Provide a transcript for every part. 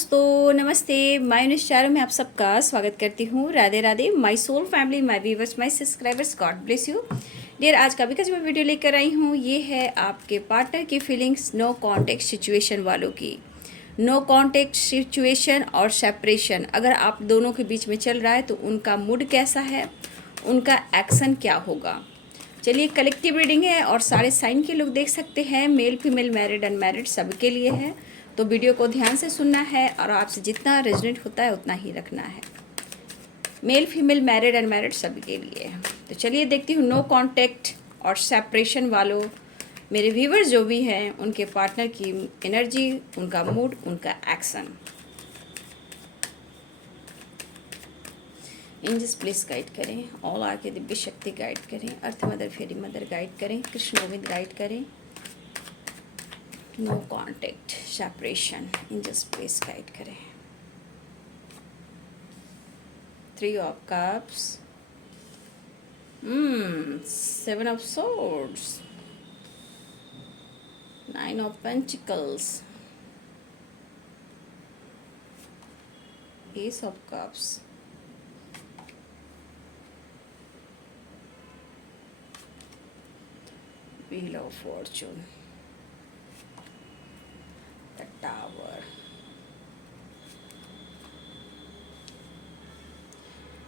दोस्तों नमस्ते। मैं निश्चार में आप सबका स्वागत करती हूँ। Radhe Radhe my soul family, my viewers, my subscribers, God bless you dear. आज का भी जो मैं वीडियो लेकर आई हूँ ये है आपके पार्टनर की फीलिंग्स नो कॉन्टेक्ट सिचुएशन वालों की। नो कॉन्टेक्ट सिचुएशन और सेपरेशन अगर आप दोनों के बीच में चल रहा है तो उनका मूड कैसा है, उनका एक्शन क्या होगा। चलिए कलेक्टिव रीडिंग है और सारे साइन के लोग देख सकते हैं, मेल फीमेल मैरिड अनमैरिड सबके लिए है। तो वीडियो को ध्यान से सुनना है और आपसे जितना रेजोनेट होता है उतना ही रखना है। मेल फीमेल मैरिड अनमैरिड सबके लिए है। तो चलिए देखती हूँ नो कॉन्टेक्ट और सेपरेशन वालों मेरे व्यूवर्स जो भी हैं उनके पार्टनर की एनर्जी, उनका मूड, उनका एक्शन। एंजल्स प्लीज गाइड करें, ऑल आर के दिव्य शक्ति गाइड करें, earth mother fairy mother guide करें, कृष्ण गोविंद गाइड करें। No contact separation angels please guide करें। 3 of cups, 7 of swords, 9 of pentacles, ace of cups, wheel of fortune, the tower.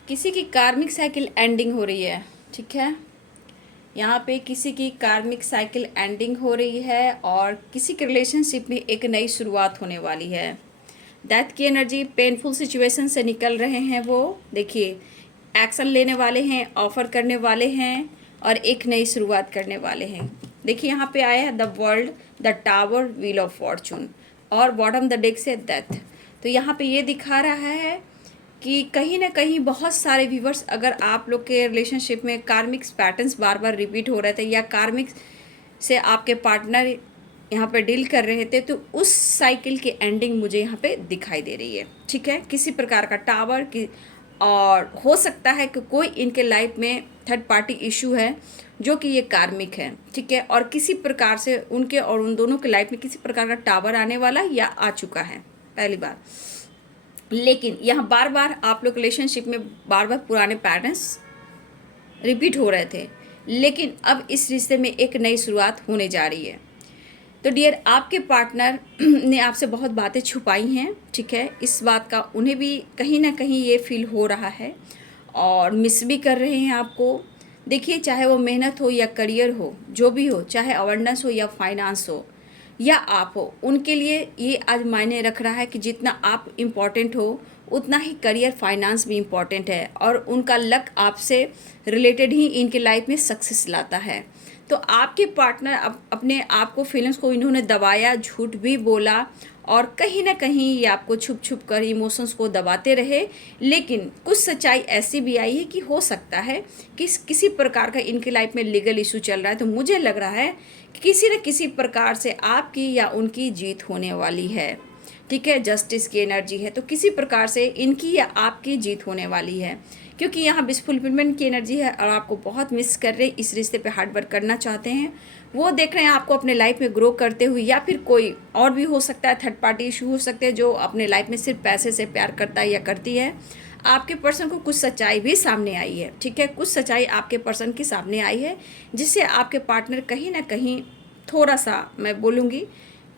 किसी की कार्मिक साइकिल एंडिंग हो रही है, ठीक है। यहाँ पे किसी की कार्मिक साइकिल एंडिंग हो रही है और किसी के रिलेशनशिप में एक नई शुरुआत होने वाली है। डेथ की एनर्जी, पेनफुल सिचुएशन से निकल रहे हैं वो। देखिए एक्शन लेने वाले हैं, ऑफर करने वाले हैं और एक नई शुरुआत करने वाले हैं। देखिए यहाँ पे आया है the world, the tower, wheel of Fortune और बॉटम द डेक से डेथ। तो यहाँ पे ये दिखा रहा है कि कहीं ना कहीं बहुत सारे व्यूवर्स, अगर आप लोग के रिलेशनशिप में कार्मिक पैटर्न्स बार बार रिपीट हो रहे थे या कार्मिक से आपके पार्टनर यहाँ पे डील कर रहे थे, तो उस साइकिल की एंडिंग मुझे यहाँ पे दिखाई दे रही है, ठीक है। किसी प्रकार का टावर की, और हो सकता है कि कोई इनके लाइफ में थर्ड पार्टी इशू है जो कि ये कार्मिक है, ठीक है। और किसी प्रकार से उनके और उन दोनों के लाइफ में किसी प्रकार का टावर आने वाला या आ चुका है पहली बार। लेकिन यहाँ बार बार आप लोग रिलेशनशिप में बार बार पुराने पैटर्न्स रिपीट हो रहे थे, लेकिन अब इस रिश्ते में एक नई शुरुआत होने जा रही है। तो डियर आपके पार्टनर ने आपसे बहुत बातें छुपाई हैं, ठीक है। इस बात का उन्हें भी कहीं ना कहीं ये फील हो रहा है और मिस भी कर रहे हैं आपको। देखिए चाहे वो मेहनत हो या करियर हो, जो भी हो, चाहे अवेयरनेस हो या फाइनेंस हो या आप हो, उनके लिए ये आज मायने रख रहा है कि जितना आप इम्पॉर्टेंट हो उतना ही करियर फाइनेंस भी इम्पॉर्टेंट है और उनका लक आपसे रिलेटेड ही इनके लाइफ में सक्सेस लाता है। तो आपके पार्टनर अपने आप को, फीलिंग्स को इन्होंने दबाया, झूठ भी बोला और कहीं ना कहीं ये आपको छुप छुप कर इमोशंस को दबाते रहे। लेकिन कुछ सच्चाई ऐसी भी आई है कि हो सकता है कि किसी प्रकार का इनके लाइफ में लीगल इशू चल रहा है। तो मुझे लग रहा है कि किसी न किसी प्रकार से आपकी या उनकी जीत होने वाली है, ठीक है। जस्टिस की एनर्जी है, तो किसी प्रकार से इनकी या आपकी जीत होने वाली है, क्योंकि यहाँ विश फुलफिलमेंट की एनर्जी है और आपको बहुत मिस कर रहे, इस रिश्ते पे हार्ड वर्क करना चाहते हैं। वो देख रहे हैं आपको अपने लाइफ में ग्रो करते हुए, या फिर कोई और भी हो सकता है, थर्ड पार्टी इशू हो सकते हैं जो अपने लाइफ में सिर्फ पैसे से प्यार करता है या करती है। आपके पर्सन को कुछ सच्चाई भी सामने आई है, ठीक है। कुछ सच्चाई आपके पर्सन की सामने आई है जिससे आपके पार्टनर कहीं ना कहीं थोड़ा सा, मैं बोलूँगी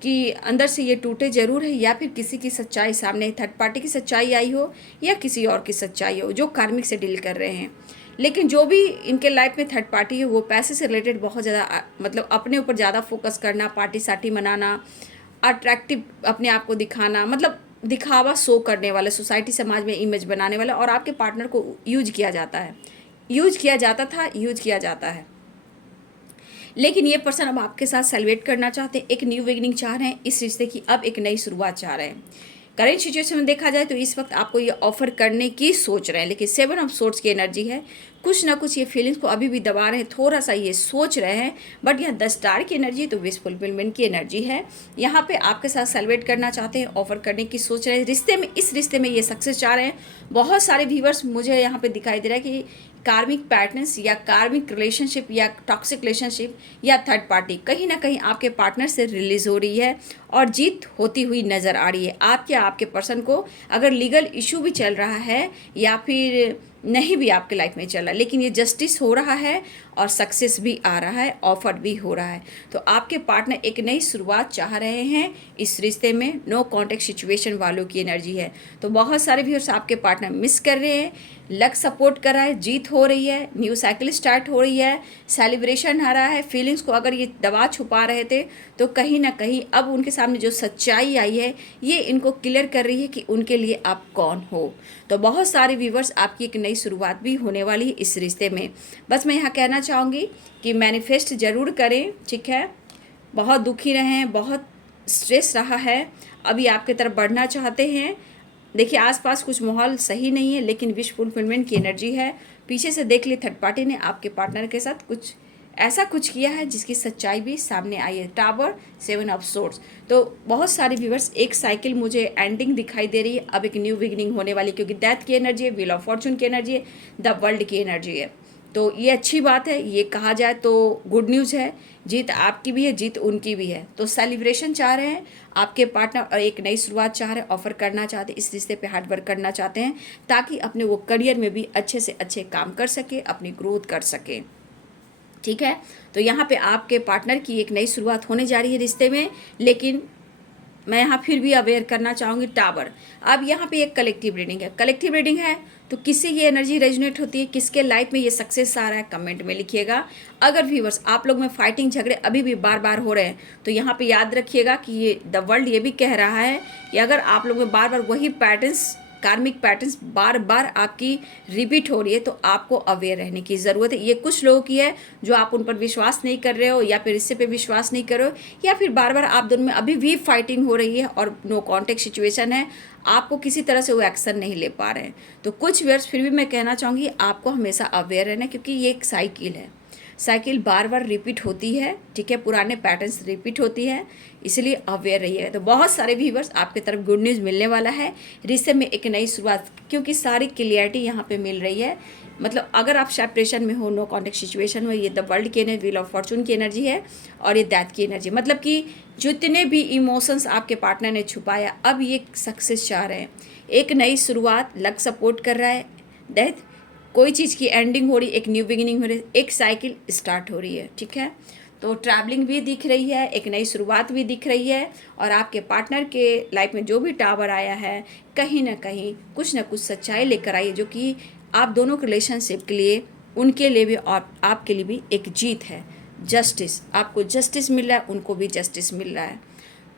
कि अंदर से ये टूटे ज़रूर है, या फिर किसी की सच्चाई सामने, थर्ड पार्टी की सच्चाई आई हो या किसी और की सच्चाई हो जो कार्मिक से डील कर रहे हैं। लेकिन जो भी इनके लाइफ में थर्ड पार्टी है वो पैसे से रिलेटेड बहुत ज़्यादा, मतलब अपने ऊपर ज़्यादा फोकस करना, पार्टी साटी मनाना, अट्रैक्टिव अपने आप को दिखाना, मतलब दिखावा शो करने वाले, सोसाइटी समाज में इमेज बनाने वाले, और आपके पार्टनर को यूज किया जाता है, यूज किया जाता था, यूज किया जाता है। लेकिन ये पर्सन अब आपके साथ सेलिब्रेट करना चाहते हैं, एक न्यू बिगिनिंग चाह रहे हैं, इस रिश्ते की अब एक नई शुरुआत चाह रहे हैं। करेंट सिचुएशन में देखा जाए तो इस वक्त आपको ये ऑफर करने की सोच रहे हैं, लेकिन 7 ऑफ सोर्ड्स की एनर्जी है। कुछ ना कुछ ये फीलिंग्स को अभी भी दबा रहे हैं, थोड़ा सा ये सोच रहे हैं, बट यहाँ 10 स्टार की एनर्जी तो विश फुलफिलमेंट की एनर्जी है। यहाँ पे आपके साथ सेलिब्रेट करना चाहते हैं, ऑफर करने की सोच रहे हैं, रिश्ते में, इस रिश्ते में ये सक्सेस चाह रहे हैं। बहुत सारे व्यूवर्स मुझे यहाँ पे दिखाई दे रहा है कि कार्मिक पैटर्न्स या कार्मिक रिलेशनशिप या टॉक्सिक रिलेशनशिप या थर्ड पार्टी कहीं ना कहीं आपके पार्टनर से रिलीज हो रही है और जीत होती हुई नज़र आ रही है। आप या आपके पर्सन को अगर लीगल इशू भी चल रहा है या फिर नहीं भी आपके लाइफ में चला, लेकिन ये जस्टिस हो रहा है और सक्सेस भी आ रहा है, ऑफर भी हो रहा है। तो आपके पार्टनर एक नई शुरुआत चाह रहे हैं इस रिश्ते में। नो कॉन्टेक्ट सिचुएशन वालों की एनर्जी है। तो बहुत सारे व्यूअर्स आपके पार्टनर मिस कर रहे हैं, लक सपोर्ट कर रहा है, जीत हो रही है, न्यू साइकिल स्टार्ट हो रही है, सेलिब्रेशन आ रहा है। फीलिंग्स को अगर ये दबा छुपा रहे थे तो कहीं ना कहीं अब उनके सामने जो सच्चाई आई है ये इनको क्लियर कर रही है कि उनके लिए आप कौन हो। तो बहुत सारे व्यूवर्स आपकी एक नई शुरुआत भी होने वाली है इस रिश्ते में। बस मैं यहाँ कहना चाहूँगी कि मैनिफेस्ट ज़रूर करें, ठीक है। बहुत दुखी रहें, बहुत स्ट्रेस रहा है, अभी आपकी तरफ बढ़ना चाहते हैं। देखिए आसपास कुछ माहौल सही नहीं है, लेकिन विश फुलफिलमेंट की एनर्जी है। पीछे से देख ली, थर्ड पार्टी ने आपके पार्टनर के साथ कुछ ऐसा कुछ किया है जिसकी सच्चाई भी सामने आई है। Tower, 7 of swords. तो बहुत सारे व्यूवर्स, एक साइकिल मुझे एंडिंग दिखाई दे रही है, अब एक न्यू बिगिनिंग होने वाली, क्योंकि डेथ की एनर्जी है, व्हील ऑफ फॉर्चून की एनर्जी है, द वर्ल्ड की एनर्जी है। तो ये अच्छी बात है, ये कहा जाए तो गुड न्यूज़ है। जीत आपकी भी है, जीत उनकी भी है। तो सेलिब्रेशन चाह रहे हैं आपके पार्टनर और एक नई शुरुआत चाह रहे हैं, ऑफर करना चाहते हैं, इस रिश्ते पे हार्ड वर्क करना चाहते हैं ताकि अपने वो करियर में भी अच्छे से अच्छे काम कर सके, अपनी ग्रोथ कर सके, ठीक है। तो यहाँ पे आपके पार्टनर की एक नई शुरुआत होने जा रही है रिश्ते में, लेकिन मैं यहाँ फिर भी अवेयर करना चाहूँगी टावर। अब यहाँ पे एक कलेक्टिव रीडिंग है, कलेक्टिव रीडिंग है तो किससे ये एनर्जी रेजोनेट होती है, किसके लाइफ में ये सक्सेस आ रहा है, कमेंट में लिखिएगा। अगर व्यूवर्स आप लोग में फाइटिंग झगड़े अभी भी बार बार हो रहे हैं तो यहाँ पे याद रखिएगा कि ये द वर्ल्ड ये भी कह रहा है कि अगर आप लोग में बार बार वही पैटर्न्स, कार्मिक पैटर्न्स बार बार आपकी रिपीट हो रही है तो आपको अवेयर रहने की ज़रूरत है। ये कुछ लोगों की है जो आप उन पर विश्वास नहीं कर रहे हो या फिर इससे पे विश्वास नहीं कर रहे हो, या फिर बार बार आप दोनों में अभी भी फाइटिंग हो रही है और नो कॉन्टेक्ट सिचुएशन है, आपको किसी तरह से वो एक्शन नहीं ले पा रहे हैं। तो कुछ व्यूअर्स फिर भी मैं कहना चाहूँगी आपको हमेशा अवेयर रहना, क्योंकि ये एक साइकिल है, साइकिल बार बार रिपीट होती है, ठीक है, पुराने पैटर्न्स रिपीट होती है, इसलिए अवेयर रहिए। तो बहुत सारे व्यूवर्स आपके तरफ गुड न्यूज़ मिलने वाला है, रिश्ते में एक नई शुरुआत, क्योंकि सारी क्लियरिटी यहाँ पे मिल रही है। मतलब अगर आप सेपरेशन में हो, नो कॉन्टेक्ट सिचुएशन में, ये द वर्ल्ड की एनर्जी, व्हील ऑफ फॉर्चून की एनर्जी है और ये डेथ की एनर्जी, मतलब कि जितने भी इमोशंस आपके पार्टनर ने छुपाया अब ये सक्सेस चाह रहे हैं, एक नई शुरुआत, लक सपोर्ट कर रहा है, डेथ, कोई चीज़ की एंडिंग हो रही, एक न्यू बिगिनिंग हो रही, एक साइकिल स्टार्ट हो रही है, ठीक है। तो ट्रैवलिंग भी दिख रही है, एक नई शुरुआत भी दिख रही है, और आपके पार्टनर के लाइफ में जो भी टावर आया है कहीं ना कहीं कुछ ना कुछ सच्चाई लेकर आई है, जो कि आप दोनों के रिलेशनशिप के लिए, उनके लिए भी और आपके लिए भी एक जीत है। जस्टिस, आपको जस्टिस मिल रहा है, उनको भी जस्टिस मिल रहा है।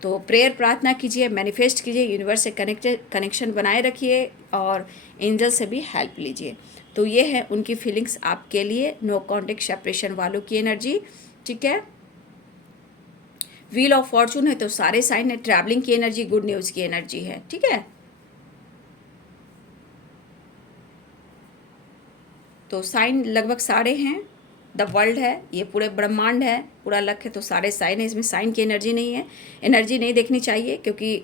तो प्रेयर, प्रार्थना कीजिए, मैनिफेस्ट कीजिए, यूनिवर्स से कनेक्शन बनाए रखिए और एंजल से भी हेल्प लीजिए। तो ये है उनकी फीलिंग्स आपके लिए, नो कॉन्टेक्ट सेपरेशन वालों की एनर्जी, ठीक है। व्हील ऑफ फॉर्चून है तो सारे साइन है, ट्रैवलिंग की एनर्जी, गुड न्यूज़ की एनर्जी है, ठीक है। तो साइन लगभग सारे हैं, द वर्ल्ड है, ये पूरे ब्रह्मांड है, पूरा लक है, तो सारे साइन है, इसमें साइन की एनर्जी नहीं है, एनर्जी नहीं देखनी चाहिए क्योंकि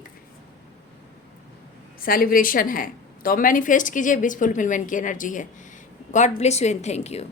सेलिब्रेशन है। तो मैनिफेस्ट कीजिए, विश फुलफिलमेंट की एनर्जी है। God bless you and thank you.